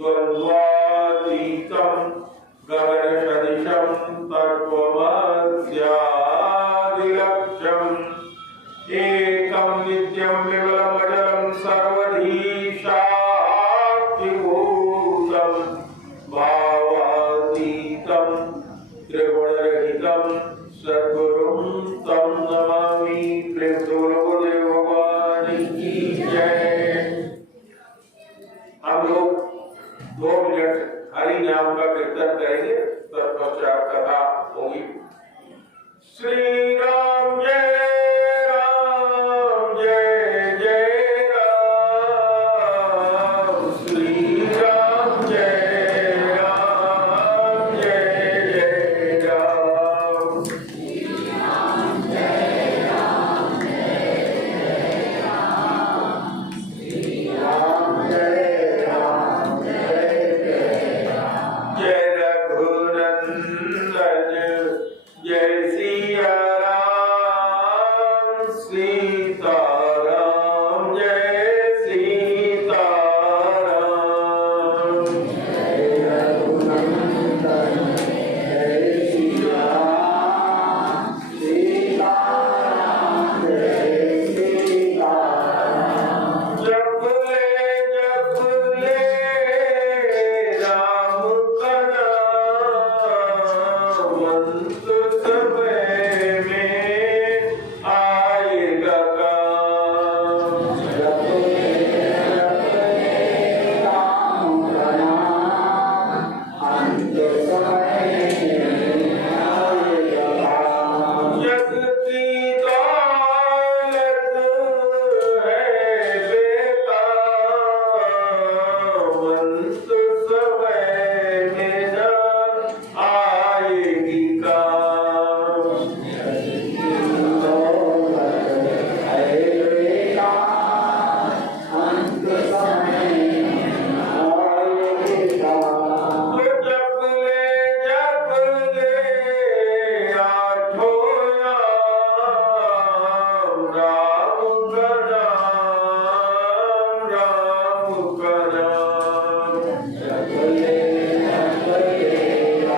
द्वन्द्वातीतं गगनसदृशं तत्त्वमस्यादिलक्ष्यम् एकं नित्यं विमलं अजरं सर्वधी शाक्तिभूतं भावातीतं त्रिगुणरहितं सद्गुरुं तं नमामि। प्रेम से बोलो गुरुदेव भगवान की जय। हम लोग 2 मिनट हरि नाम का कीर्तन करेंगे, तत्पश्चात कथा होगी। श्री राम जय राम, जय जय राम। श्री राम जय राम, जय जय राम। श्री राम जय राम, जय जय राम। श्री राम जय राम, जय जय राम। जय रघुनंदन जय सिया राम, सीताराम जय सीताराम। जय रघुनंदन जय सिया राम, सीताराम जय सीताराम। जप ले राम का नाम, अंत समय में आएगा काम। जप ले राम का नाम, अंत समय में आएगा काम। जग की दौलत है बेकार, अंत समय में न आएगी काम। जग की दौलत है बेकार, अंत समय में न आएगी काम। जप ले आठों नाम, राम का नाम, राम का नाम। जप ले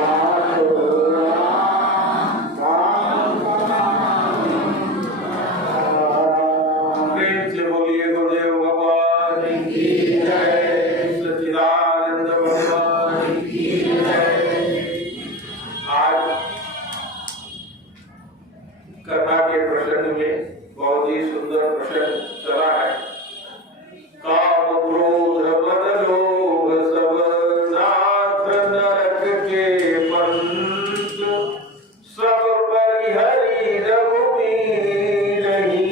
आठों नाम, राम का नाम। प्रेम से बोलिए गुरुदेव भगवान की जय, सच्चिदानंद भगवान की जय। आज कथा के प्रसंग में बहुत ही सुंदर प्रसंग चला है। काम क्रोध मद लोभ सब नाथ नरक के पंथ, सब परिहरि रघुवीरहि,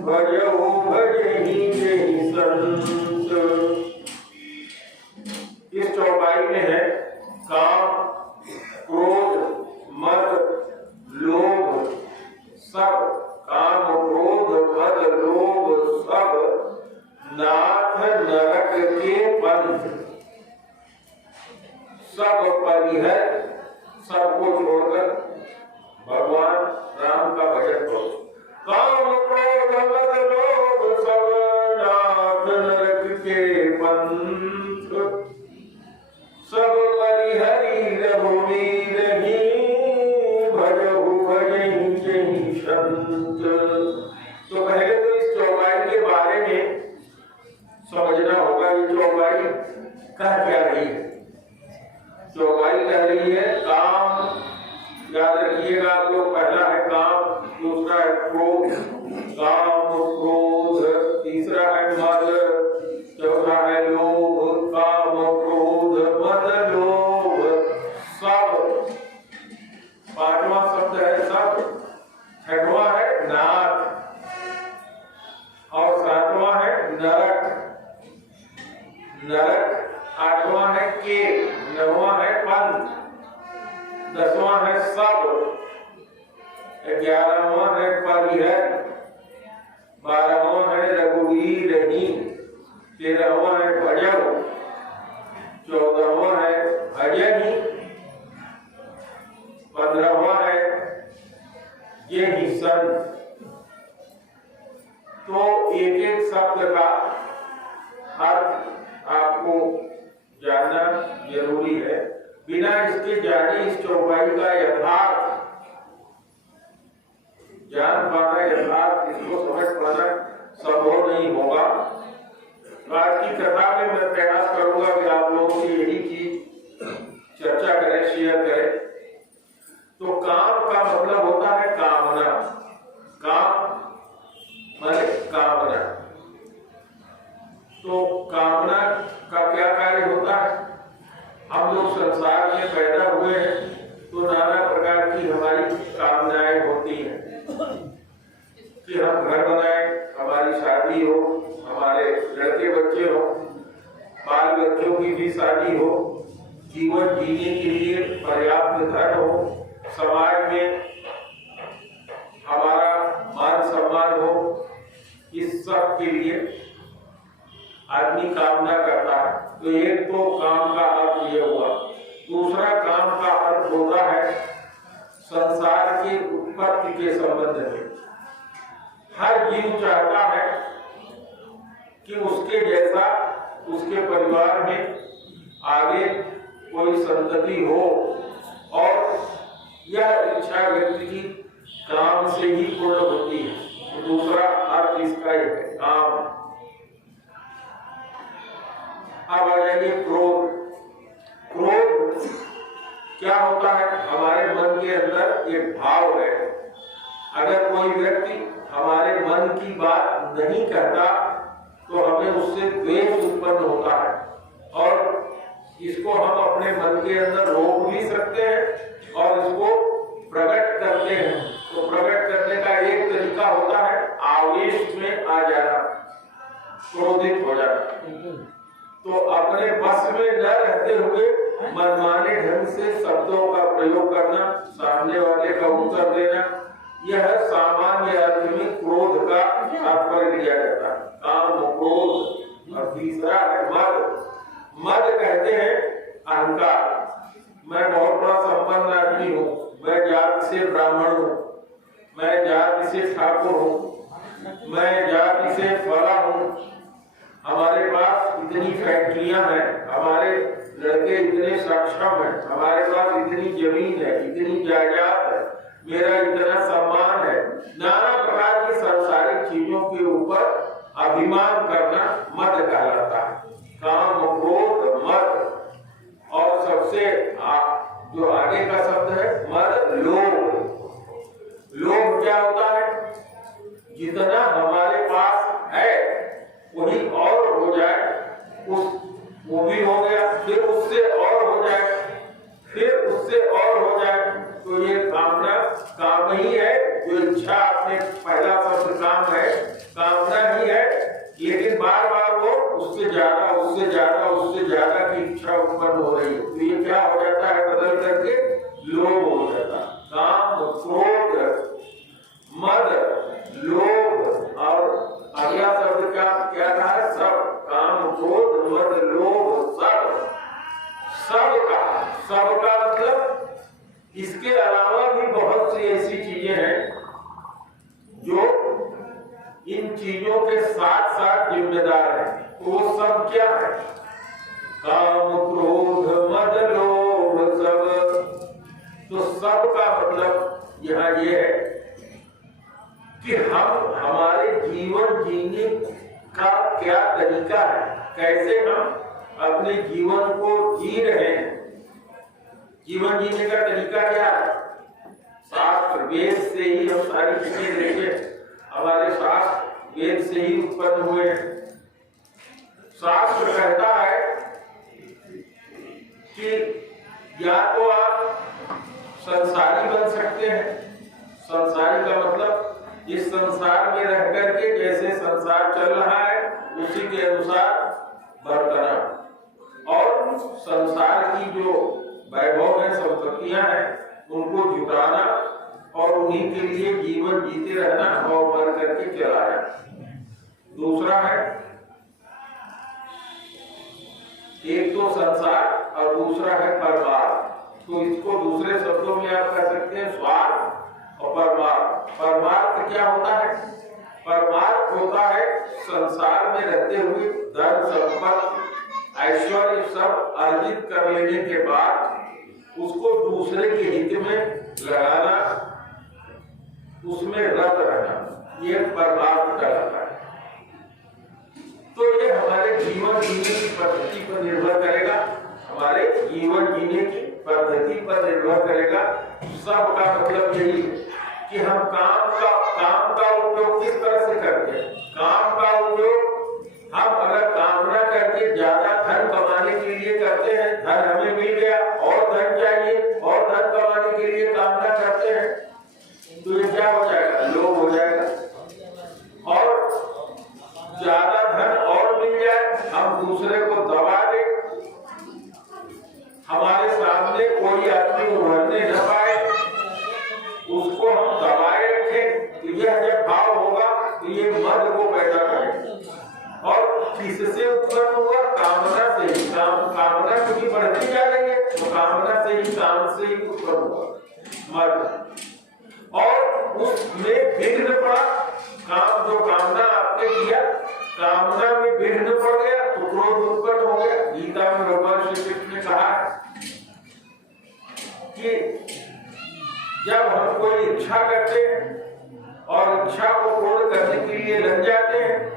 भजहु भजहि जहि संत। इस चौपाई में है काम, क्रोध, मद, लोभ सब, काम क्रोध मद लोभ सब नाथ नरक के पंथ, सब परिहर, सबको छोड़कर भगवान राम का भजन करो। काम क्रोध मद लोभ सब नाथ नरक के पंथ, सब परिहरि रघुवीरहि, भजहु भजहि जहि संत। तो पहले तो इस चौपाई के बारे में समझना होगा। ये चौपाई कह क्या रही है? चौपाई कह रही है काम, याद रखिएगा आप लोग। पहला है काम, दूसरा है क्रोध, काम क्रोध, तीसरा है मद, चौथा है लोभ, काम क्रोध मद लोभ सब। पांचवा शब्द है सब, छठवां है नाथ, और सातवां है नरक। नरक, आठवां है के, नौवां है पंथ, 10वां है सब, 11वां है परिहर, 12वां है रघुवीरहि, 13वां है भजहु, 14वां है भजहि, 15वां है जहि संत। तो एक एक शब्द का अर्थ आपको जान बिना इसके जाने इस चौपाई का यथार्थ जान पाना, यथार्थ इसको समझ पाना संभव नहीं होगा। आज की कथा में मैं प्रयास करूंगा कि आप लोगों से यही चीज चर्चा करें, शेयर करें। तो काम का मतलब होता है कामना। काम माने कामना। तो कामना का क्या कार्य होता है? हम लोग संसार में पैदा हुए हैं तो नाना प्रकार की हमारी कामनाएं होती हैं कि हम घर बनाएं, हमारी शादी हो, हमारे लड़के बच्चे हो, बाल बच्चों की भी शादी हो, जीवन जीने के लिए पर्याप्त धन हो, समाज में हमारा मान सम्मान हो। इस सब के लिए आदमी कामना करता है। तो एक तो काम का अर्थ यह हुआ। दूसरा काम का अर्थ होता है संसार की उत्पत्ति के संबंध में। हर जीव चाहता है कि उसके जैसा उसके परिवार में आगे कोई संतति हो, और यह इच्छा व्यक्ति की काम से ही पूर्ण होती है। तो दूसरा अर्थ इसका ही है, काम। अब आ जाइए क्रोध। क्रोध क्या होता है? हमारे मन के अंदर एक भाव है। अगर कोई व्यक्ति हमारे मन की बात नहीं कहता तो हमें उससे द्वेष उत्पन्न होता है, और इसको हम अपने मन के अंदर रोक भी सकते हैं और इसको प्रकट करते हैं। तो प्रकट करने का एक तरीका होता है आवेश में आ जाना, क्रोधित हो जाना। तो अपने बस में न रहते हुए मनमाने ढंग से शब्दों का प्रयोग करना, सामने वाले का उत्तर देना, यह सामान्य अर्थ में क्रोध का तात्पर्य लिया जाता है। काम, क्रोध। और तीसरा है मद। मद कहते हैं अहंकार। मैं बहुत बड़ा संपन्न आदमी हूँ, मैं जाति से ब्राह्मण हूँ, मैं जाति से ठाकुर हूँ, मैं जाति से फला हूँ, हमारे पास इतनी फैक्ट्रियां हैं, हमारे लड़के इतने सक्षम हैं, हमारे पास इतनी जमीन है, इतनी जायदाद है, मेरा इतना सम्मान है। नाना प्रकार की सांसारिक चीजों के ऊपर अभिमान करना मद कहलाता है। काम, क्रोध, मद। और सबसे जो आगे का शब्द है मद, लोभ। लोभ क्या होता है? जितना हमारे पास है वही और हो जाए, वो भी हो गया, फिर उससे और हो जाए, फिर उससे और हो जाए। तो ये कामना काम ही है। जो इच्छा आपने पहला शब्द काम है, कामना ही है, लेकिन बार बार वो उससे ज्यादा, उससे ज्यादा, उससे ज्यादा की इच्छा उत्पन्न हो रही है। तो ये क्या हो जाता है? बदल करके लोभ हो जाता है। काम, क्रोध, मद, लोभ। और अगला शब्द क्या रहा है? सब। काम, क्रोध, मद, लोभ, सब। सबका मतलब इसके अलावा भी बहुत सी ऐसी चीजें हैं जो इन चीजों के साथ साथ जिम्मेदार है। तो वो सब क्या है? काम, क्रोध, मद, लोभ, सब। तो सब का मतलब यहाँ ये है कि हम हमारे जीवन जीने का क्या तरीका है, कैसे हम अपने जीवन को जी रहे हैं। जीवन जीने का तरीका क्या है? शास्त्र, वेद से ही हम सारी चीजें देखें। हमारे शास्त्र वेद से ही उत्पन्न हुए हैं। शास्त्र कहता है कि या तो आप संसारी बन सकते हैं। संसारी का मतलब इस संसार में रह करके जैसे संसार चल रहा है उसी के अनुसार बरतना, और संसार की जो वैभव है, संपत्तियां हैं, उनको जुटाना और उन्हीं के लिए जीवन जीते रहना और मर करके चलाना। दूसरा है, एक तो संसार और दूसरा है परमार्थ। तो इसको दूसरे शब्दों में आप कह सकते हैं स्वार्थ और परमार्थ। परमार्थ क्या होता है? परमार्थ होता है संसार में रहते हुए धन, संपत्ति, ऐश्वर्य सब अर्जित कर लेने के बाद उसको दूसरे के हित में लगाना, उसमें रत रहना, ये परमार्थ कहलाता है। तो ये हमारे जीवन जीने की पद्धति पर निर्भर करेगा, हमारे जीवन जीने की पद्धति पर निर्भर करेगा। सबका मतलब यही है कि हम काम का उपयोग किस तरह से करते हैं। काम का उपयोग हम अगर कामना करके ज्यादा धन कमाने के लिए करते हैं, धन हमें मिल गया और धन चाहिए और धन कमाने के लिए कामना करते हैं, तो ये क्या हो जाएगा, लोभ हो जाएगा। और ज्यादा धन और मिल जाए, हम दूसरे को दबा दे, हमारे सामने कोई आदमी उभरने न पाए, उसको हम दबाए रखें, तो यह जब भाव होगा तो ये मद को पैदा करेगा। और किससे उत्पन्न हुआ, कामना से ही। कामना क्योंकि बढ़ती जा रही है, तो कामना से ही, काम से ही उत्पन्न हुआ मद। और उसमें विघ्न पड़ा, काम जो कामना आपने किया, कामना में विघ्न पड़ गया तो क्रोध उत्पन्न हो गया। गीता में भगवान श्री कृष्ण ने कहा कि जब हम कोई इच्छा करते हैं और इच्छा को पूर्ण करने के लिए लग जाते हैं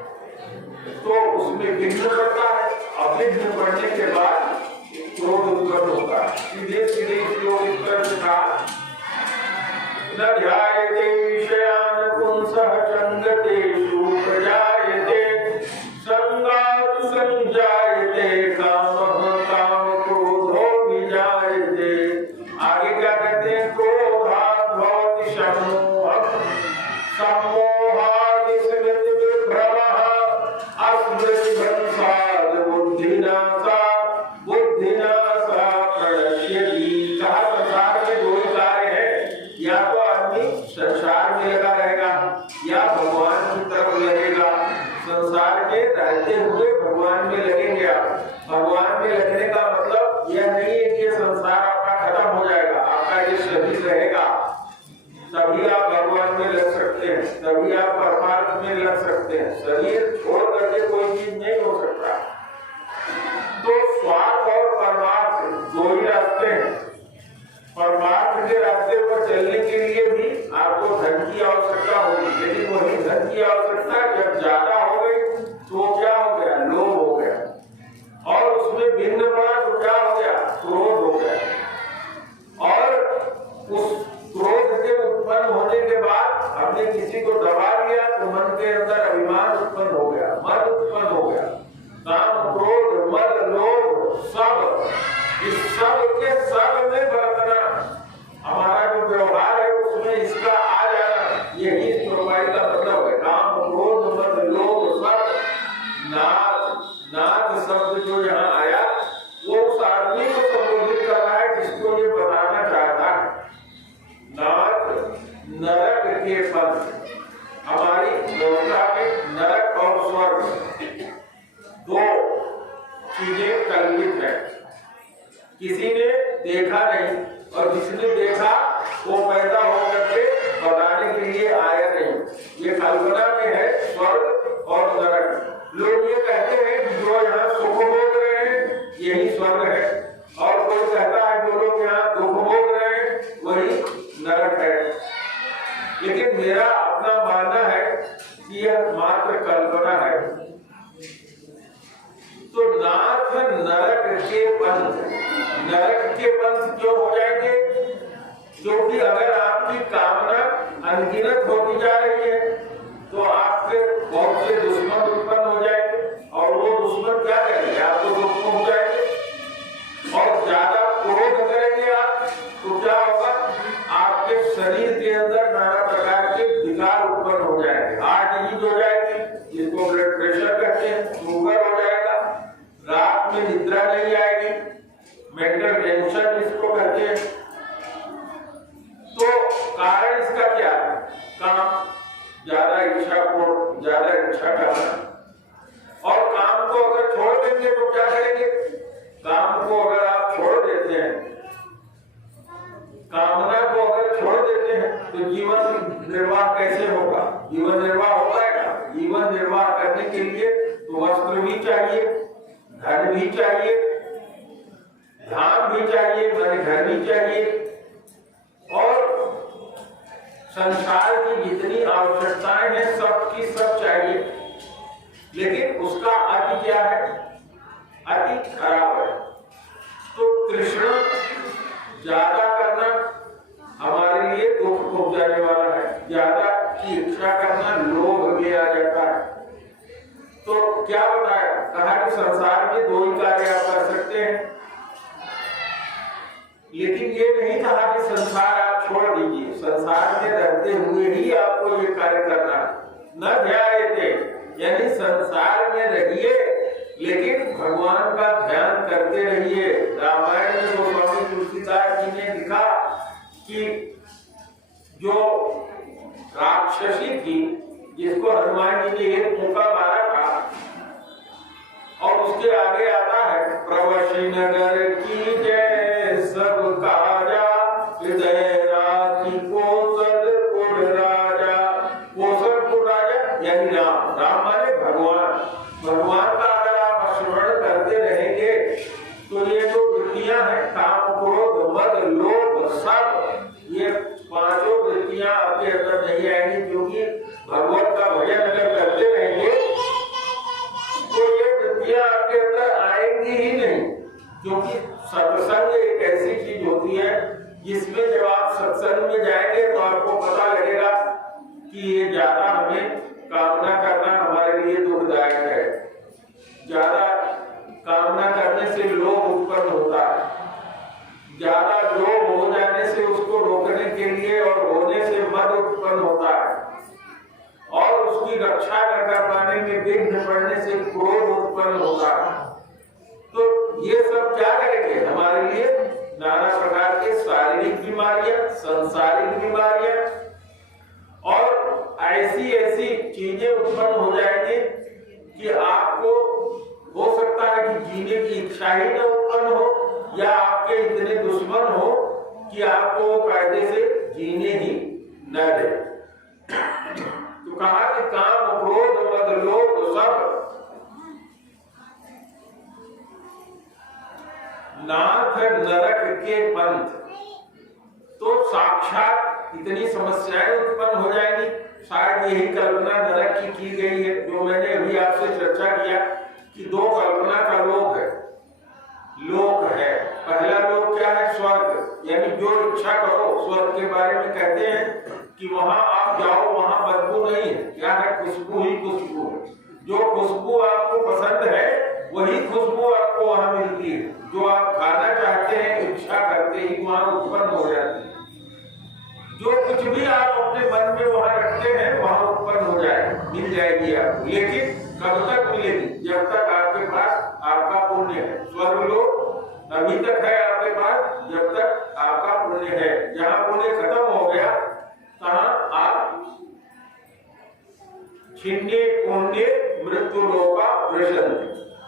तो उसमें विघ्न पड़ता है, और विघ्न पड़ने के बाद क्रोध उत्पन्न होता है। सीधे सीधे श्लोक इस तरह से कहा, न ध्यायते विषयान् पुंसः संगतेषु प्रजायते संगात् संजायते कामः कामक्रोधो विजायते। आगे क्या कहते हैं, क्रोधात् भवति सम्मोहः सम्मोहात् स्मृतिविभ्रमः स्मृतिभ्रंशात् बुद्धिनाशा बुद्धिनाशा प्रणश्यति। कहा संसार में दो ही कार्य है, या तो आदमी संसार में लगा रहेगा या भगवान की तरफ लगेगा। संसार में रहते हुए भगवान में लगेंगे आप। भगवान में लगने का मतलब यह नहीं है कि संसार आपका खत्म हो जाएगा, आपका ये शरीर रहेगा, तभी आप भगवान में लग सकते हैं, तभी आप परमार्थ में लग सकते हैं। शरीर छोड़ करके कोई चीज नहीं हो सकता। तो स्वार्थ और परमार्थ दो ही रास्ते हैं। परमार्थ के रास्ते पर चलने के लिए भी आपको धन की आवश्यकता होगी, लेकिन वही धन की आवश्यकता जब ज्यादा हो गई तो क्या हो गया, लोभ हो गया, और उसमें भिन्न पड़ा तो क्या हो गया, क्रोध हो गया। और उस क्रोध के उत्पन्न होने के बाद हमने किसी को दबा लिया तो मन के अंदर अभिमान उत्पन्न हो गया, मद उत्पन्न हो गया। काम, क्रोध, मद, लोभ, सब, इस सब के सब में बरतना, हमारा जो व्यवहार है उसमें इसका आ जाना, यही इस प्रोफाइल का मतलब है। काम, क्रोध, मद, लोभ, सब। नाथ शब्द जो यहाँ आया वो उस आदमी को संबोधित कर रहा है जिसको ये बताना चाहता है। नाथ नरक के पंथ, हमारी व्यवस्था में नरक और स्वर्ग दो चीजें कल्पित है। किसी ने देखा नहीं और जिसने देखा वो पैदा होकर के बताने के लिए आया नहीं। ये कल्पना में है स्वर्ग और नरक। लोग ये कहते हैं कि जो यहाँ सुख भोग रहे हैं यही स्वर्ग है, और कोई कहता है जो लोग यहाँ दुख भोग रहे हैं वही नरक है। लेकिन मेरा अपना मानना है कि यह मात्र कल्पना है। तो नाथ नरक के पंथ, नरक के पंथ क्यों हो जाएंगे, क्योंकि अगर आपकी कामना अनगिनत होती जा रही है तो आपके बहुत से दुश्मन उत्पन्न हो जाएंगे, और वो दुश्मन क्या करेंगे, आपको दुख पहुंचाएंगे। और ज्यादा क्रोध करेंगे आप तो क्या होगा, आपके शरीर के अंदर नाना प्रकार के विकार उत्पन्न हो जाएंगे। हार्ट डिजीज हो जाएगी, जिसको ब्लड प्रेशर कहते हैं, शुगर हो जाएगा, रात में निद्रा नहीं आएगी, मेंटल टेंशन इसको कहते हैं। तो कारण इसका क्या है, काम, ज्यादा इच्छा करना। और काम को अगर छोड़ देंगे तो क्या करेंगे, काम को अगर आप छोड़ देते हैं, कामना को अगर छोड़ देते हैं तो जीवन निर्वाह कैसे होगा, जीवन निर्वाह हो पाएगा। जीवन निर्वाह करने के लिए तो वस्त्र भी चाहिए, धन भी चाहिए, धाम भी चाहिए, घर भी नहीं चाहिए, और संसार की जितनी आवश्यकताएं हैं सब की सब चाहिए, लेकिन उसका अति क्या है? अति खराब है। तो कृष्ण ज्यादा करना हमारे लिए दुख पहुंचाने वाला है, ज्यादा की इच्छा करना लोभ में आ जाता है। तो क्या बताया? कहा कि संसार में दो ही कार्य आप कर सकते हैं, लेकिन ये नहीं कहा कि संसार आप छोड़ दीजिए। संसार में रहते हुए ही आपको ये कार्य करना न ध्यायते, यानी संसार में रहिए लेकिन भगवान का ध्यान करते रहिए। रामायण में तो स्वामी तुलसीदास जी ने लिखा कि जो राक्षसी थी जिसको हनुमान जी ने एक मुक्का मारा था, और उसके आगे आता है प्रवशी नगर की जय सब काजा हृदय राखी कौशलपुर राजा। कौशलपुर राजा यानी राम, राम माने भगवान। भगवान का अगर आप स्मरण करते रहेंगे तो ये जो वृत्तियां हैं काम क्रोध मद लोभ सब, ये पांचों वृत्तियां आपके अंदर नहीं आएंगी, क्योंकि भगवत का भजन अगर करते रहेंगे तो ये वृत्तियां आपके अंदर आएंगी ही नहीं। क्योंकि सत्संग एक ऐसी चीज होती है जिसमें जब आप सत्संग में जाएंगे तो आपको पता लगेगा कि ये ज्यादा हमें कामना करना हमारे लिए दुखदायक है। ज्यादा कामना करने से लोभ उत्पन्न होता है, ज्यादा लोभ हो जाने से उसको रोकने के लिए और होने से मद उत्पन्न होता है, और उसकी रक्षा न कर पाने में विघ्न पड़ने से क्रोध उत्पन्न होता है। तो ये सब क्या करेंगे? हमारे लिए नाना प्रकार के शारीरिक बीमारियां, सांसारिक बीमारियां और ऐसी ऐसी चीजें उत्पन्न हो जाएंगी कि आपको हो सकता है कि जीने की इच्छा ही न उत्पन्न हो, या आपके इतने दुश्मन हो कि आपको कायदे से जीने ही न दे। तो कहा कि काम क्रोध मद लोभ सब नाथ नरक के पंथ। तो साक्षात इतनी समस्याएं उत्पन्न हो जाएंगी। शायद यही कल्पना नरक की गई है, जो मैंने अभी आपसे चर्चा किया कि दो कल्पना का लोक है। लोक है, पहला लोक क्या है? स्वर्ग, यानी जो इच्छा करो स्वर्ग के बारे में कहते हैं कि वहां आप जाओ, वहां बदबू नहीं है। क्या है? खुशबू ही खुशबू है। जो खुशबू आपको पसंद है वही खुशबू आपको वहां मिलती है। जो आप खाना चाहते हैं इच्छा करते ही वहां उत्पन्न हो जाती है। जो कुछ भी आप अपने मन में वहां रखते हैं वहां उत्पन्न हो जाएगा, मिल जाएगी आपको। लेकिन कब तक मिलेगी? जब तक आपके पास आपका पुण्य है। स्वर्ग लोक अभी तक है आपके पास जब तक आपका पुण्य है। जहां पुण्य खत्म हो गया तहां आप छिन्ने पुण्य मृत्यु लोका विशंति।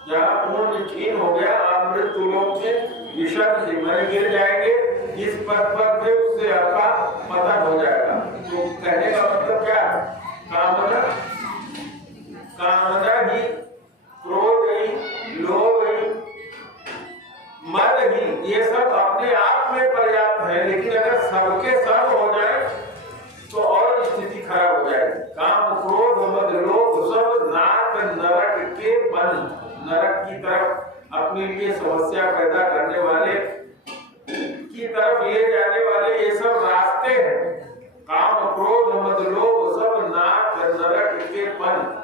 जहां पुण्य छीन हो गया आप मृत्यु लोक में विशंति मर गिर जाएंगे। जिस पद पर थे उससे आपका पतन हो जाएगा। तो कहने का मतलब क्या है? कामना, कामना ही, क्रोध ही, लोभ ही, मद ही, ये सब अपने आप में पर्याप्त है, लेकिन अगर सबके सब हो जाए तो और स्थिति खराब हो जाएगी। काम क्रोध मद लोभ सब नाथ नरक के बंध, नरक की तरफ अपने लिए समस्या पैदा करने वाले की तरफ ले जाने वाले ये सब रास्ते हैं। काम क्रोध मद लोभ सब नाथ नरक के बंध।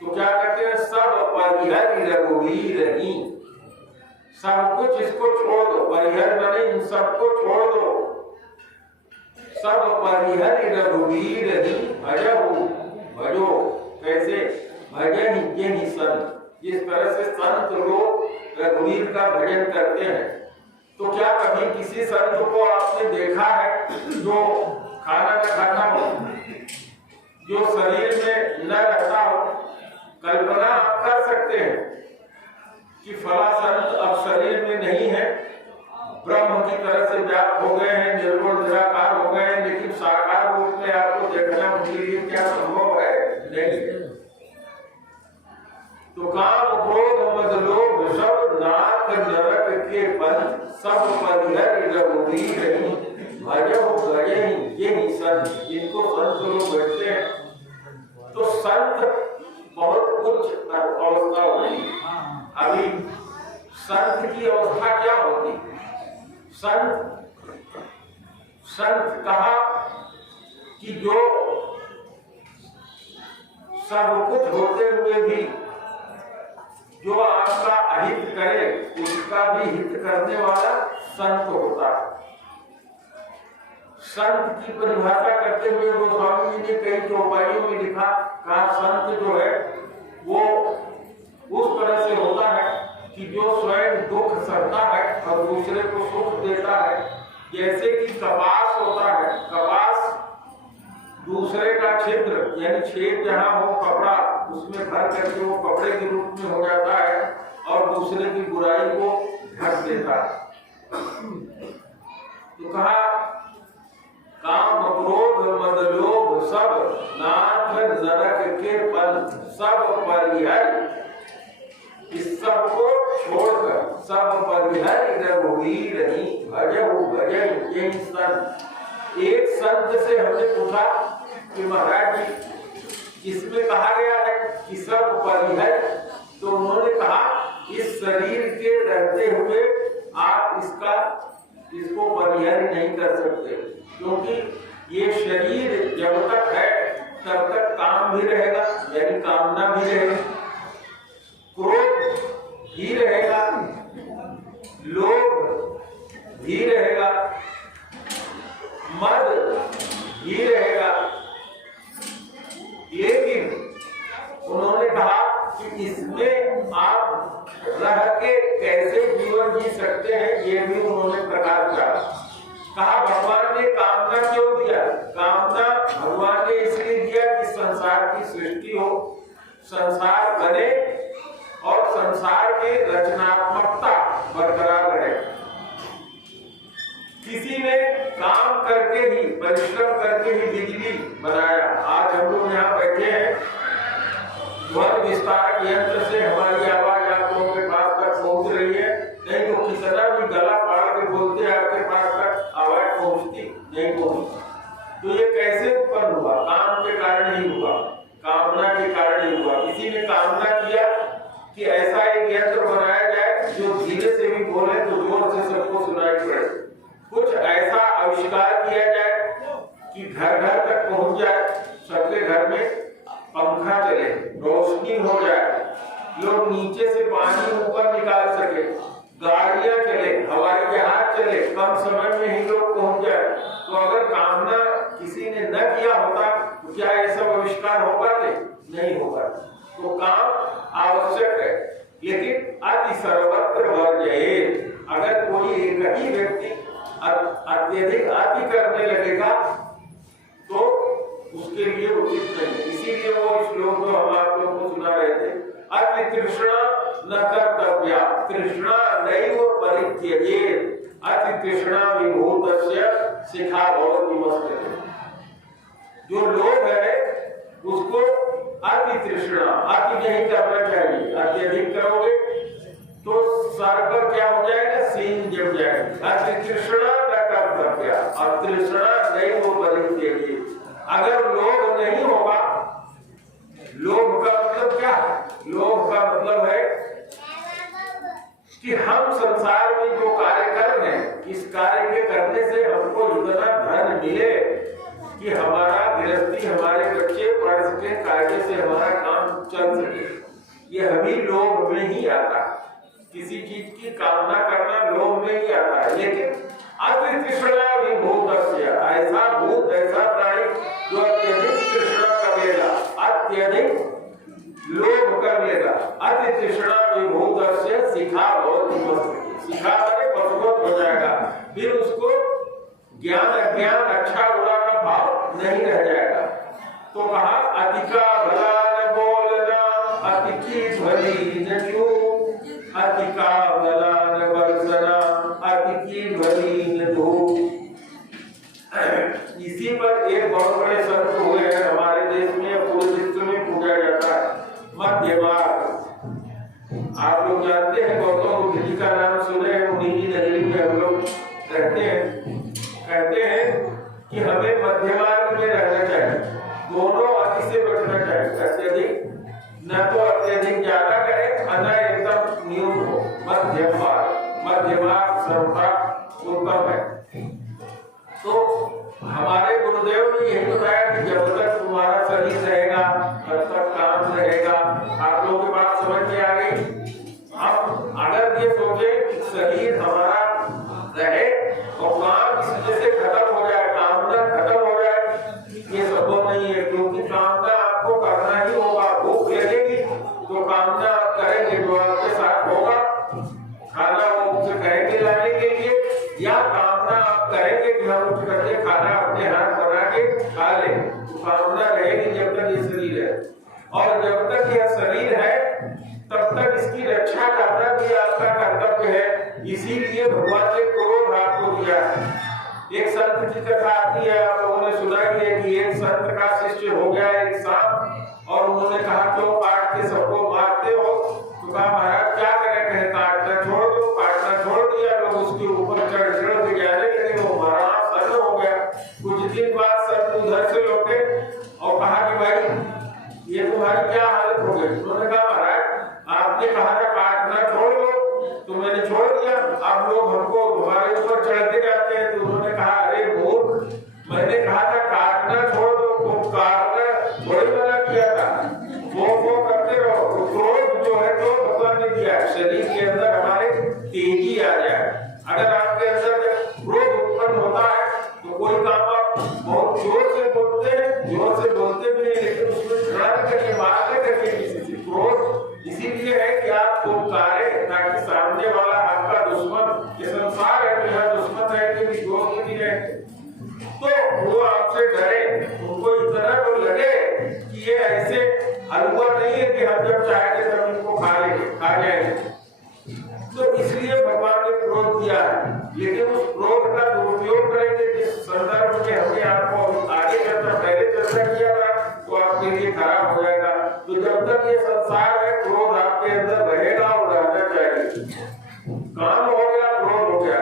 तो क्या कहते हैं? सब परिहर रघुवीर ही, सब कुछ इसको छोड़ दो। परिहर माने इन सबको छोड़ दो। सब परिहर रघुवीर ही भजहु भजो। कैसे? भजन ही संत। जिस तरह से संत लोग रघुवीर का भजन करते हैं, तो क्या कभी किसी संत को आपने देखा है जो खाना न खाता हो, जो शरीर में न रहता हो? कल्पना आप कर सकते हैं कि फला संत अब शरीर में नहीं है, ब्रह्म की तरह से व्याप्त हो गए हैं, निर्गुण निराकार हो गए हैं, लेकिन साकार रूप में आपको देखना उनके लिए क्या संभव है? नहीं। तो काम क्रोध मद लोभ सब नाथ नरक के पंथ सब परिहर रघुवीर ही रही भजहु भजहि ये संत। जिनको संत लोग बैठते हैं तो संत बहुत उच्च अवस्था होती। अभी संत की अवस्था क्या होती? संत कहा कि जो सब कुछ होते हुए भी जो आपका अहित करे उसका भी हित करने वाला संत होता है। संत की परिभाषा करते हुए गोस्वामी जी ने कई चौपाइयों में लिखा, कहा संत जो है वो उस तरह से होता है कि जो स्वयं दुख सहता है और दूसरे को सुख देता है। जैसे कि कपास होता है, कपास दूसरे का छिद्र यानी छेद जहाँ हो कपड़ा उसमें भर करके वो कपड़े के रूप में हो जाता है और दूसरे की बुराई को ढक देता है। तो कहा काम क्रोध मद लोभ सब नाथ नरक के पल सब परिहर। इस सब को छोड़कर सब परिहर रघुवीर ही भजहु भजहि ये संत। एक संत से हमने पूछा कि महाराज जी इसमें कहा गया है कि सब परिहर, तो उन्होंने कहा इस शरीर के रहते हुए आप इसको परिहर नहीं कर सकते, क्योंकि ये शरीर जब तक है तब तक काम भी रहेगा यानी कामना भी रहेगी, क्रोध भी रहेगा, लोभ भी रहेगा, मद भी रहेगा। लेकिन उन्होंने कहा कि इसमें आप रह के कैसे जीवन जी सकते हैं ये भी उन्होंने प्रकाश किया। कहा भगवान ने कामना क्यों दिया? कामना भगवान ने इसलिए दिया कि संसार की सृष्टि हो, संसार बने और संसार में रचनात्मकता बरकरार रहे। किसी ने काम करके ही परिश्रम करके ही बिजली बनाया। आज हम लोग यहाँ बैठे हैं, ध्वनि विस्तारक यंत्र से हमारी आवाज आप लोगों के पास तक पहुंच रही है, नहीं तो कितना भी गला फाड़ के बोलते आपके पास तक आवाज पहुंचती नहीं पहुंचती। तो ये कैसे उत्पन्न हुआ? काम के कारण ही हुआ, कामना के कारण ही हुआ। किसी ने कामना किया कि ऐसा एक यंत्र बनाया जाए जो धीरे से भी बोले तो जोर से सबको सुनाई पड़े। कुछ ऐसा आविष्कार किया जाए कि घर घर तक पहुंच जाए, सबके घर में पंखा चले, रोशनी हो जाए, लोग नीचे से पानी ऊपर निकाल सके, गाड़ियां चले, हवाई जहाज चले, कम समय में ही लोग पहुंच जाए। तो अगर कामना किसी ने न किया होता तो क्या ये सब आविष्कार हो पाते? नहीं होगा। तो काम आवश्यक है, लेकिन अति सर्वत्र वर्जयेत्। अगर कोई एक ही व्यक्ति अत्यधिक अति करने लगेगा तो उसके लिए उचित नहीं। इसीलिए वो श्लोक जो हम आप लोगों को सुना रहे थे, अति तृष्णा न कर्तव्या तृष्णा नैव परित्यजेत् अति तृष्णा विभूतस्य शिखा भवति मस्तके। जो लोभ है उसको अति तृष्णा, अति नहीं करना चाहिए। अत्यधिक करोगे तो सर पर क्या हो जाएगा? सीन जम जाएगा। अति तृष्णा न कर्तव्या और तृष्णा नैव परित्यजेत्। अगर लोभ नहीं होगा, लोभ का मतलब क्या है? लोभ का मतलब है कि हम संसार में जो कार्य कर रहे हैं, इस कार्य के करने से हमको इतना धन मिले कि हमारा गृहस्थी, हमारे बच्चे पढ़ सके, कायदे से हमारा काम चल सके। यह भी लोभ में ही आता है। किसी चीज की कामना करना लोभ में ही आता है। लेकिन अति तृष्णा विभूतस्य, ऐसा भूत, ऐसा प्राणी जो अत्यधिक तृष्णा कर लेगा, अत्यधिक लोभ कर लेगा, अति तृष्णा विभूतस्य शिखा भवति मस्तके। शिखा माने पशुवत हो जाएगा, फिर उसको ज्ञान अज्ञान अच्छा बुरा का भाव नहीं रह जाएगा। तो कहा अति का भला न बोलना, अति की भली न चूक, अति का भला न बरसना, अति की भली न धूप। इसी पर एक बहुत बड़े संत हुए हैं हमारे देश में, पूरे विश्व में पूजा जाता है, मध्य मार्ग। आप लोग जानते हैं, गौतम बुद्ध जी का नाम सुने हैं, उन्हीं की नगरी में हम लोग कहते हैं कि हमें मध्य मार्ग में रहना चाहिए, दोनों अति से बचना चाहिए। अत्यधिक न तो अत्यधिक ज्यादा करें और न एकदम न्यून हो, मध्यम मार्ग सर्वथा उत्तम है। तो हमारे गुरुदेव ने यही बताया कि जब तक तुम्हारा शरीर रहेगा तब तक काम रहेगा। आप लोगों की बात समझ में आ गई। अब अगर ये सोचे कि शरीर हमारा रहे और काम किसी से खत्म हो जाए, कामना खत्म हो जाए, ये संभव नहीं है, क्योंकि कामना आपको करना ही होगा। भूख लगेगी तो कामना आप करेंगे, जो आपके साथ होगा खाना वो उसे कहेंगे लाने के लिए, या कामना आप करेंगे कि हम उठ करके खाना अपने हाथ बना के खा ले। तो कामना रहेगी जब तक ये शरीर है, और जब तक यह शरीर है तब तक इसकी रक्षा करना भी आपका कर्तव्य है। इसीलिए भगवान ने क्रोध आपको दिया है। एक संत की कथा आती है, आप लोगों ने सुना ही है कि एक संत का शिष्य हो गया एक सांप, और उन्होंने कहा क्यों काट के सबको मारते हो? तो कहा महाराज क्या करें, कहे काटना छोड़ दो। काटना छोड़ दिया, लोग उसके ऊपर चढ़ के जाने लगे, वो मारा सन्न हो गया। कुछ दिन बाद संत उधर से लौटे और कहा कि भाई ये तुम्हारी क्या हालत हो गई? उन्होंने कहा महाराज आपने कहा था काटना छोड़ दो, तो मैंने छोड़ दिया, अब लोग हमको हमारे ऊपर चढ़ते जाते हैं। तो उन्होंने कहा अरे मूर्ख, मैंने कहा था काटना छोड़ दो, तुम काटना थोड़ी मना किया था, वो करते रहो। तो क्रोध जो है तो भगवान ने दिया है, शरीर के अंदर हमारे तेजी आ जाए। अगर आपके अंदर क्रोध उत्पन्न होता है तो कोई काम आप बहुत जोर से बोलते भी नहीं, लेकिन उसमें छड़ाने करके मारने करके किसी से क्रोध इसीलिए है कि आप को उतारे, ताकि सामने वाला आपका दुश्मन, ये संसार है, मेरा दुश्मन है कि दोस्त नहीं है, तो वो आपसे डरे, उनको इतना तो लगे कि ये ऐसे हलवा नहीं है कि हम जब चाहेंगे तब इनको खा जाएंगे। तो इसलिए भगवान ने क्रोध दिया है, लेकिन उस क्रोध का दुरुपयोग करेंगे जिस संदर्भ में हमने आपको आगे पहले चर्चा किया था, तो आपके लिए खराब हो जाएगा। तो जब तक ये संसार है क्रोध आपके अंदर रहेगा और रहना चाहिए। काम हो गया, क्रोध हो गया।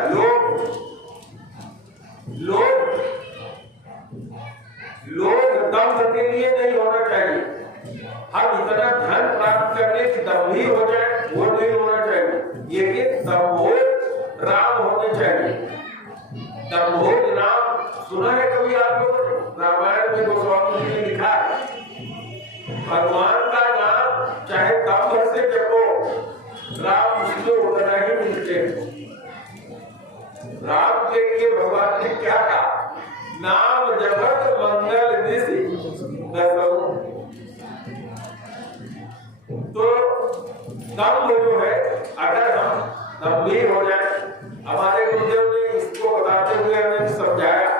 लोग दम्भ के लिए नहीं होना चाहिए। हम इतना धन प्राप्त करने की दम्भी हो जाए वो नहीं होना चाहिए, लेकिन दम्भोज राम होने चाहिए। दम्भोज राम सुना है कभी आप लोगों ने? रामायण में गोस्वामी जी ने लिखा है, भगवान का नाम चाहे दम्भ से जपो, राम उसको उतना ही मिलते हैं। राम के लिए भगवान ने क्या कहा? नाम जपत मंगल दिसि दसहु। तो दम्भ जो है, अगर हम दम्भी हो जाए, हमारे गुरुदेव ने इसको बताते हुए हमें समझाया,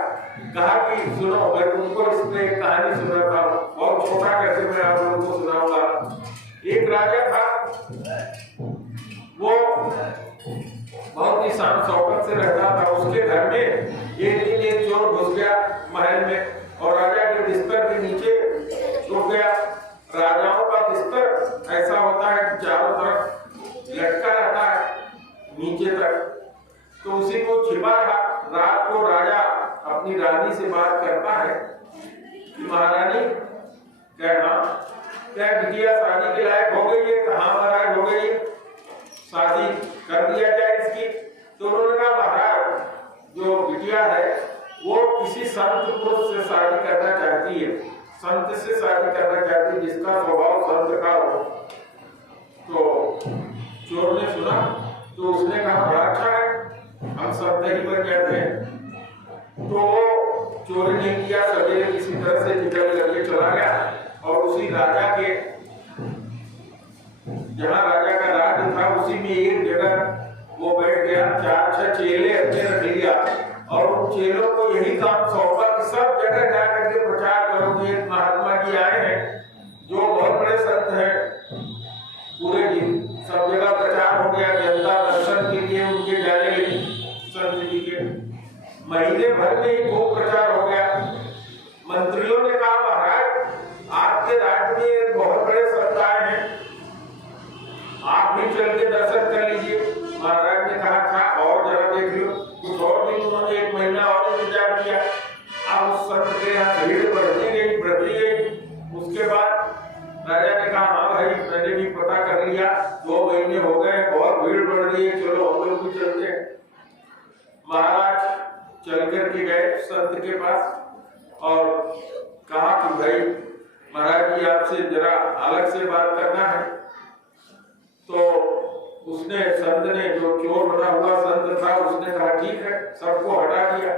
कहा कि सुनो, मैं तुमको इसमें एक कहानी सुनाता हूँ, और छोटा कैसे मैं आप लोगों को सुनाऊंगा। एक राजा था, वो बहुत ही शान शौकत से रहता था। उसके घर में एक दिन एक चोर घुस गया महल में, और राजा के बिस्तर के नीचे छुप गया। राजाओं का बिस्तर ऐसा होता है कि चारों तरफ लटका रहता है नीचे तक, तो उसी को छिपा रहा। रात को राजा अपनी रानी से बात करता है कि महारानी क्या बिटिया शादी के लायक हो गई है? कहाँ महाराज हो गई, शादी कर दिया जाए इसकी। तो उन्होंने कहा महाराज जो बिटिया है वो किसी संत पुरुष से शादी करना चाहती है, संत से शादी करना चाहती है जिसका स्वभाव संत का हो। तो चोर ने सुना तो उसने कहा बड़ा अच्छा है, हम संत ही बन जाते हैं। तो चोरी नहीं किया, सवेरे किसी तरह से निकल करके चला गया, और उसी राजा के जहाँ राजा का राज था उसी में एक जगह वो बैठ गया। 4-6 चेले अपने रख लिया, और उन चेलों को यही काम सौंपा कि सब जगह जाकर के प्रचार करोगे, महात्मा जी आए हैं जो बहुत बड़े संत हैं। पूरे दिन सब जगह प्रचार हो गया, जनता दर्शन के लिए उनके जाने लगी संत जी के। महीने भर में ही खूब प्रचार हो गया। मंत्रियों ने कहा महाराज आपके राज्य में बहुत बड़े संत आए हैं, आप भी चल के दर्शन कर लीजिए। महाराज ने कहा था और जरा देख लो। कुछ और दिन उन्होंने 1 महीना और इंतजार किया। अब उस संत के यहाँ भीड़ बढ़ती गई। उसके बाद राजा ने कहा हाँ भाई मैंने भी पता कर लिया, 2 महीने हो गए, बहुत भीड़ बढ़ रही है, चलो हम लोग भी चलते हैं। महाराज चल करके गए संत के पास और कहा कि भाई महाराज जी आपसे जरा अलग से बात करना है। तो उसने संत ने, जो चोर बना हुआ संत था, उसने कहा ठीक है, सबको हटा दिया।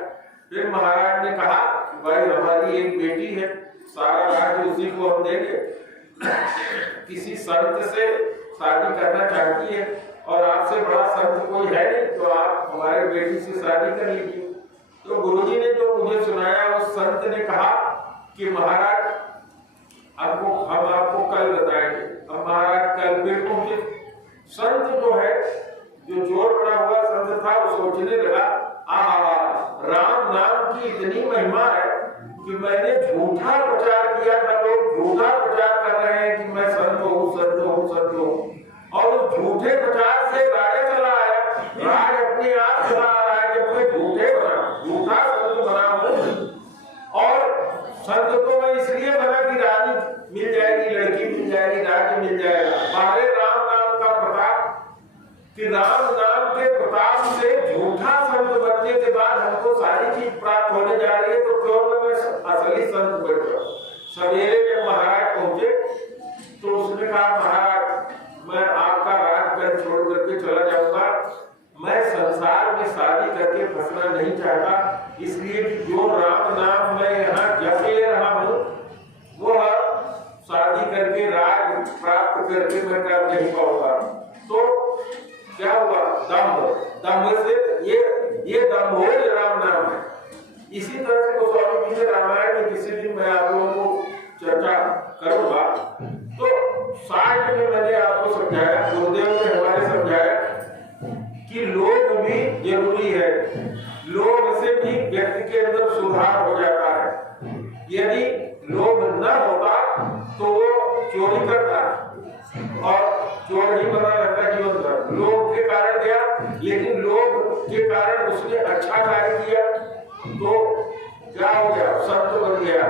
फिर महाराज ने कहा भाई हमारी एक बेटी है, सारा राज्य उसी को हम देंगे, किसी संत से शादी करना चाहती है और आपसे बड़ा संत कोई है नहीं, तो आप हमारे बेटी से शादी कर लीजिए। तो गुरुजी ने जो मुझे सुनाया, उस संत ने कहा कि महाराज हम आपको कल बताएंगे। अब महाराज कल फिर पहुंचे। संत जो है, जो चोर बना हुआ संत था, वो सोचने लगा राम नाम की इतनी महिमा है कि मैंने झूठा प्रचार किया था, लोग झूठा प्रचार कर रहे हैं कि मैं संत हूँ संत हूँ संत हूँ, और उस झूठे प्रचार से राजा चला आया। राज अपने आप चला आ रहा है जब मैं झूठा संत बना हूँ। और संत को मैं इसलिए बना कि रानी मिल जाएगी, लड़की मिल जाएगी, राज्य मिल जाएगा। हमारे राम नाम का प्रताप, कि राम नाम के प्रताप से झूठा संत बनने के बाद हमको सारी चीज प्राप्त होने जा रही है, तो क्यों न मैं असली संत बन जाऊं। सवेरे जब महाराज पहुंचे तो उसने कहा महाराज मैं आपका राजगढ़ छोड़ करके चला जाऊंगा, मैं संसार में शादी करके फंसना नहीं चाहता, इसलिए कि जो राम नाम मैं यहाँ जप ले रहा हूँ वो शादी करके राज प्राप्त करके मैं कर नहीं पाऊंगा। तो क्या हुआ, दम्भ से ये दम्भोज राम नाम है। इसी तरह से गोस्वामी जी के रामायण में किसी दिन मैं आप लोगों को चर्चा करूंगा। तो 60 में मैंने आपको समझाया, गुरुदेव ने हमारे समझाया कि लोभ भी जरूरी है, लोभ से भी व्यक्ति के अंदर सुधार हो जाता है। यदि लोभ न होता तो वो चोरी करता और चोर ही बना रहता जीवन भर। लोभ के कारण गया, लेकिन लोभ के कारण उसने अच्छा कार्य किया तो क्या हो गया, संत बन गया।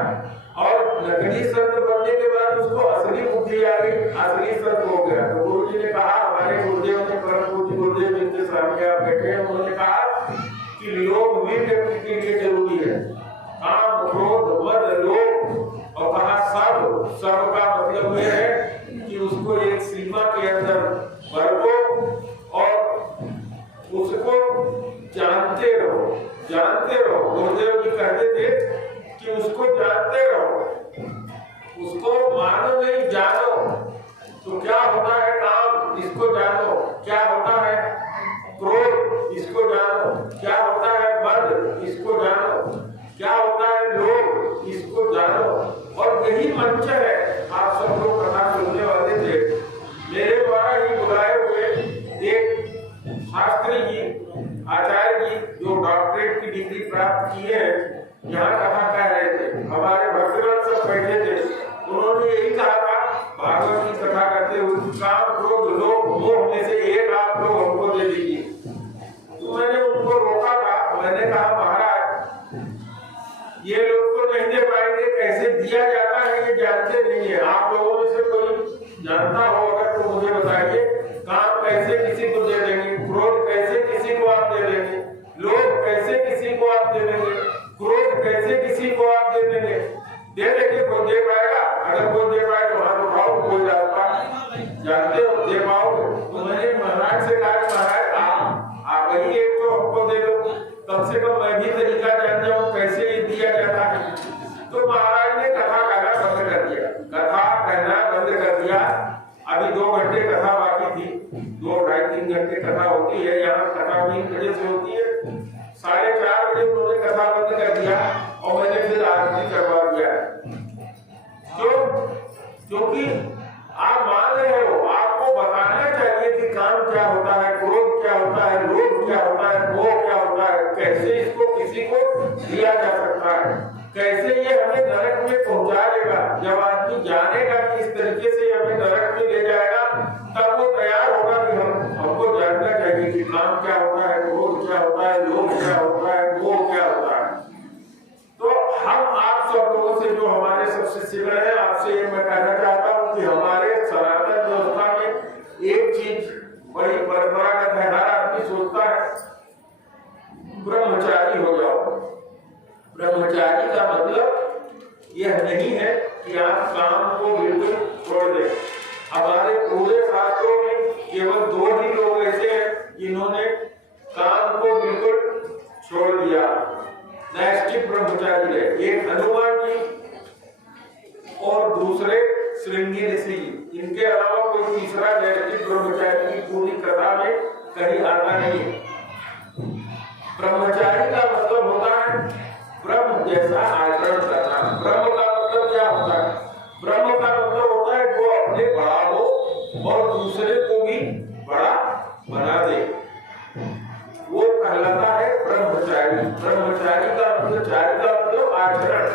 और नकली संत बनने के बाद उसको असली बुद्धि आ गई, असली संत हो गया। तो गुरु जी ने कहा, हमारे गुरुदेव ने, परम पूज्य गुरुदेव जिनके सामने आप बैठे हैं, उन्होंने कहा कि लोभ भी व्यक्ति के लिए जरूरी है। काम क्रोध मद लोभ, और कहा सब का मतलब यह है कि उसको एक सीमा के अंदर बरतो और उसको जानते रहो। गुरुदेव जी कहते थे कि उसको जानते रहो, उसको मानो नहीं जानो। तो क्या होता है काम, इसको जानो। क्या होता है क्रोध, इसको जानो। क्या होता है मद, इसको जानो। क्या होता है लोभ, इसको जानो। और यही मंच है, आप सब लोग कथा सुनने वाले थे, मेरे द्वारा ही बुलाए हुए एक शास्त्री जी, आचार्य जी, जो डॉक्टरेट की डिग्री प्राप्त किए हैं, यहाँ कथा कह रहे थे। हमारे भक्तगण सब बैठे थे, उन्होंने यही कहा था भागवत की कथा करते हुए, काम क्रोध लोभ मोह में से एक आप लोग हमको दे दीजिए। तो मैंने उनको रोका था, मैंने कहा महाराज ये लोग तो नहीं दे पाएंगे, कैसे दिया जाता है ये जानते नहीं है। आप लोगों में से कोई जानता हो अगर तो मुझे बताइए, काम कैसे किसी को दे देंगे, क्रोध कैसे किसी को आप दे देंगे, लोभ कैसे किसी को आप दे देंगे, क्रोध कैसे किसी को आप दे देंगे। दे देंगे, कोई दे पाएगा? अगर कोई दे पाए तो हाथ उठाओ, कोई रास्ता जानते हो दे पाओगे? तो मैंने महाराज से कहा महाराज आप ही एक तो हमको दे दो, कम से कम मैं भी तरीका जान जाऊं कैसे ये दिया जाता है। तो महाराज ने कथा कहना बंद कर दिया, कथा कहना बंद कर दिया। अभी 2 घंटे कथा बाकी थी, 2 ढाई 3 घंटे कथा होती है, यहाँ कथा 3 बजे से होती है। 4:30 बजे उन्होंने कथा बंद कर दिया और मैंने फिर आरती करवा दिया। क्योंकि आप मान रहे हो, आपको बताना चाहिए कि काम क्या होता है, क्रोध क्या होता है, लोभ क्या होता है, मोह क्या होता है, कैसे इसको किसी को दिया जा सकता है, कैसे ये हमें नरक में पहुंचा देगा। जब आदमी जानेगा कि इस तरीके से हमें नरक में ले जाएगा, तब वो तैयार होगा कि हमको जानना चाहिए कि काम क्या होता है, क्रोध क्या ब्रह्मचारी का मतलब यह नहीं है कि आप काम को बिल्कुल छोड़ दें। हमारे पूरे शास्त्रों में केवल 2 ही लोग ऐसे हैं जिन्होंने काम को बिल्कुल छोड़ दिया, नैष्ठिक ब्रह्मचारी है। एक हनुमान जी और दूसरे श्रृंगी ऋषि। इनके अलावा कोई तीसरा नैष्ठिक ब्रह्मचारी की पूरी कथा में कहीं आता नहीं है। ब्रह्मचारी का मतलब होता है ब्रह्म जैसा आचरण करना। ब्रह्म का मतलब क्या होता है? ब्रह्म का मतलब होता है जो अपने बड़ा हो और दूसरे को भी बड़ा बना दे, वो कहलाता है ब्रह्मचारी। ब्रह्मचारी का मतलब आचरण,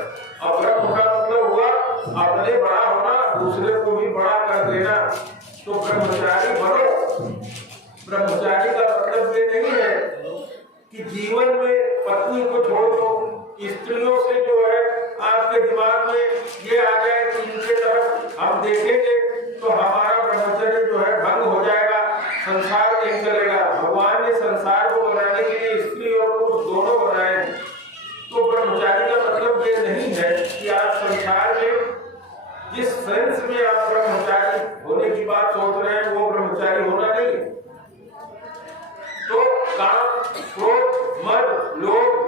और ब्रह्म का मतलब हुआ अपने बड़ा होना, दूसरे को भी बड़ा कर देना। तो ब्रह्मचारी बनो। ब्रह्मचारी का मतलब ये नहीं है कि जीवन में पत्नी को छोड़ दो। स्त्रियों से जो है आपके दिमाग में ये आ जाए कि इनके तरफ हम देखेंगे तो हमारा ब्रह्मचर्य जो है भंग हो जाएगा, संसार नहीं चलेगा। भगवान ने संसार को बनाने के लिए स्त्री और पुरुष दोनों बनाए हैं। तो ब्रह्मचारी का मतलब ये नहीं है कि आप संसार में जिस सेंस में आप ब्रह्मचारी होने की बात सोच रहे हैं वो ब्रह्मचारी होना नहीं है। तो काम, क्रोध, मद, लोभ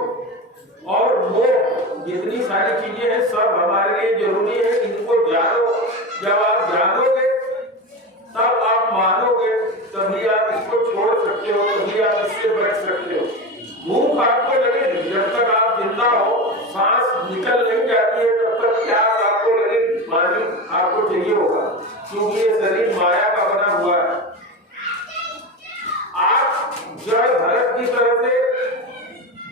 और मोह जितनी सारी चीजें हैं सब हमारे लिए जरूरी है। इनको जानो। जब आप जानोगे तब आप मानोगे, तभी आप इसको छोड़ सकते हो, तभी आप इससे बच सकते हो। भूख आपको लगेगी, जब तक आप जिंदा हो, सांस निकल नहीं जाती है तब तक प्यास आपको लगेगी, पानी आपको चाहिए होगा, क्योंकि ये शरीर माया का बना हुआ है। आप जड़ भरत की तरह से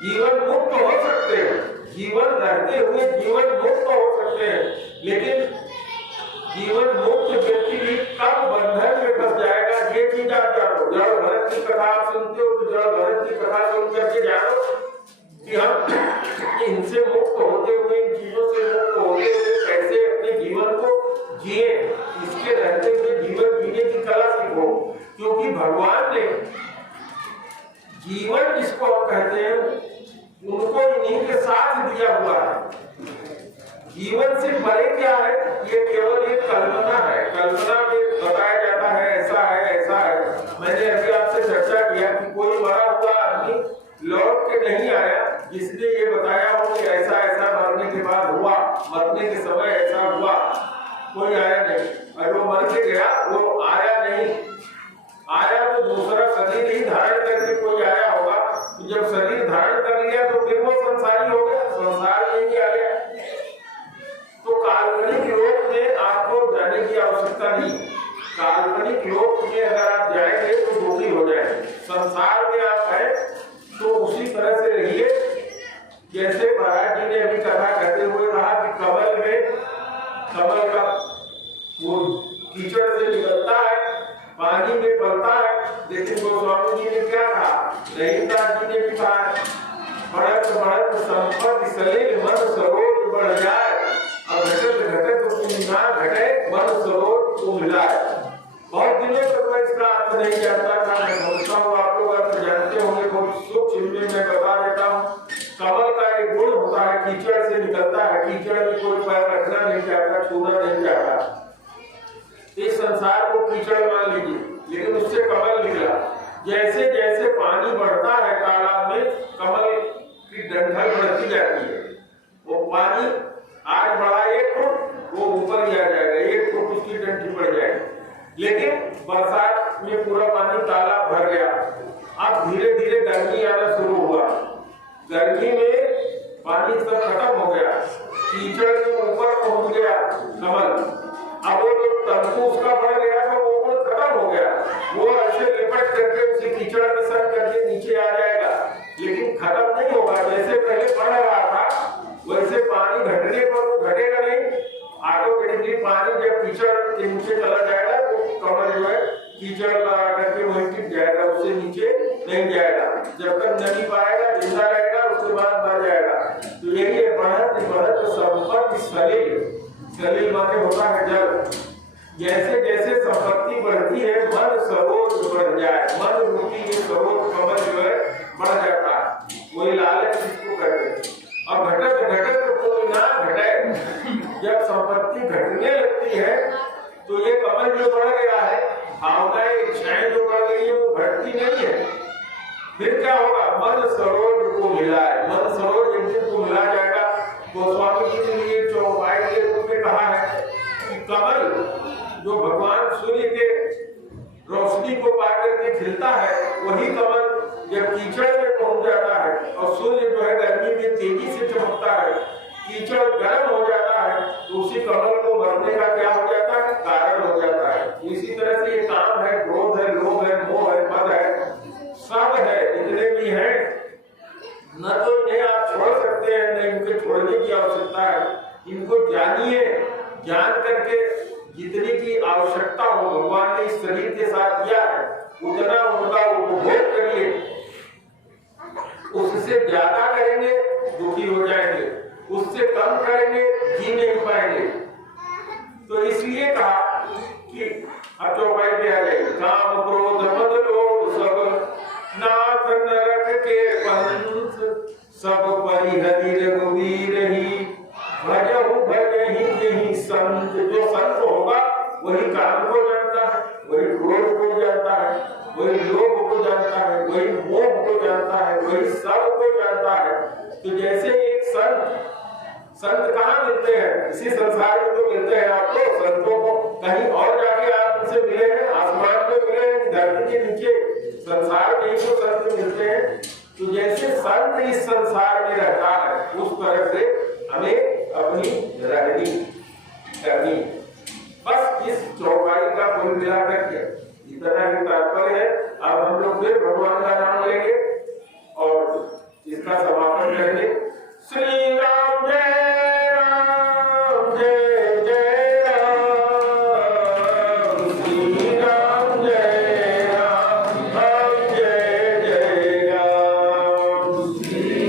जीवन मुक्त हो सकते हैं, जीवन रहते हुए जीवन मुक्त हो सकते हैं, लेकिन जीवन मुक्त व्यक्ति भी कब बंधन में फंस जाएगा ये चीज आप जानो। जड़ भरत की कथा आप सुनते हो तो जड़ भरत की कथा सुन करके जानो कि हम इनसे मुक्त होते हुए, इन चीजों से मुक्त होते हुए कैसे अपने जीवन को जिए, इसके रहते हुए जीवन जीने की कला सीखो। क्योंकि भगवान ने जीवन जिसको हम कहते हैं उनको इन्हीं के साथ दिया हुआ है। जीवन से परे क्या है? ये केवल एक कल्पना है। कल्पना में बताया जाता है ऐसा है, ऐसा है। मैंने अभी आपसे चर्चा किया कि कोई मरा हुआ आदमी लौट के नहीं आया जिसने ये बताया हो कि ऐसा ऐसा मरने के बाद हुआ, मरने के समय ऐसा हुआ, कोई आया नहीं। और वो मर के गया, वो आया नहीं। आया तो दूसरा शरीर ही धारण करके कोई आया होगा। तो जब शरीर धारण कर लिया तो फिर वो संसारी हो गया, संसार में ही आ गया। तो काल्पनिक लोक में आपको जाने की आवश्यकता नहीं। काल्पनिक लोक में अगर आप जाएंगे तो दुखी हो जाएंगे। संसार में आप हैं तो उसी तरह से रहिए जैसे महाराज जी ने अभी कथा कहते हुए कहा कि कमल का वो कीचड़ से निकलता है, पानी में पलता है। लेकिन गोस्वामी जी ने क्या कहा, रहीमदास जी ने भी कहा, बढ़त बढ़त संपत्ति सलिल मन सरोज बढ़ जाए, और घटत घटत पुण्य घटे मन सरोज को मिलाए। बहुत दिनों तक मैं इसका अर्थ नहीं जानता था। मैं समझता हूँ आप लोग अर्थ जानते होंगे, बहुत सूक्ष्म में मैं बता देता हूँ। कमल का एक गुण होता है, कीचड़ से निकलता है। कीचड़ में कोई पैर रखना नहीं चाहता, छूना नहीं चाहता। इस संसार को कीचड़ मान लीजिए, लेकिन उससे कमल निकला। जैसे जैसे पानी बढ़ता है तालाब में, कमल की डंठल बढ़ती जाती है। वो पानी आज बढ़ा 1 फुट, वो ऊपर ही आ जाएगा, 1 फुट उसकी डंठी बढ़ जाएगी। लेकिन बरसात में पूरा पानी तालाब भर गया। अब धीरे धीरे गर्मी आना शुरू हुआ। गर्मी में पानी सब खत्म हो गया, कीचड़ के ऊपर पहुंच गया कमल। अब वो जो तंतु उसका बढ़ गया था वो खत्म हो गया। वो ऐसे लिपट करके उसी कीचड़ में सट करके नीचे आ जाएगा, लेकिन खत्म नहीं होगा। जैसे पहले बढ़ रहा था वैसे पानी घटने पर वो घटेगा नहीं। ऑटोमेटिकली पानी जब कीचड़ के नीचे चला जाएगा तो कमल जो है कीचड़ का करके वहीं टिक जाएगा, उससे नीचे नहीं जाएगा। जब तक नहीं पाएगा जिंदा रहेगा, उसके बाद मर जाएगा। तो यही है बढ़त बढ़त संपत्ति सलिल। सलिल माने होता है जल। जैसे जैसे संपत्ति बढ़ती है मन सरोज बढ़ जाए। मन रूपी ये सरोज कमल जो है बढ़ जाता है, वही लालच जिसको कहते हैं। और घटत कीचड़ गर्म हो जाता है तो उसी कमल को मरने का क्या हो जाता है, कारण हो जाता है। इसी तरह से ये काम है, क्रोध है, लोभ है, मोह है, मद है, सब है, जितने भी हैं, न तो इन्हें आप छोड़ सकते हैं, न इनके छोड़ने की आवश्यकता है। इनको जानिए, जान करके जितने की आवश्यकता हो, भगवान ने इस शरीर के साथ दिया है उतना उनका उपभोग करिए। उससे ज्यादा करेंगे दुखी हो जाएंगे, उससे कम करेंगे जी नहीं पाएंगे। तो इसलिए कहा कि अब चौपाई पे आ जाएगी, काम क्रोध मद लोभ सब नाथ नरक के पंथ, सब परिहरि रघुवीर ही भजहु भजहि यही संत। जो संत होगा वही काम को जानता है, वही क्रोध को जानता है, वही लोभ को जानता है, वही मोह को जानता है, वही सब को जानता है। तो जैसे एक संत कहाँ मिलते हैं, इसी संसार में तो मिलते हैं आपको। संतों को कहीं और जाके आप उनसे मिले हैं, आसमान में मिले हैं, धरती के नीचे, संसार में ही तो संत मिलते हैं। तो जैसे संत इस संसार में रहता है उस तरह से हमें अपनी रहनी करनी। बस इस चौपाई का कुल मिलाकर के इतना ही तात्पर्य है। अब हम लोग फिर भगवान का नाम लेंगे और इसका समापन करेंगे। श्री राम जय राम, जय जय राम, श्री राम जय राम, जय जय राम, श्री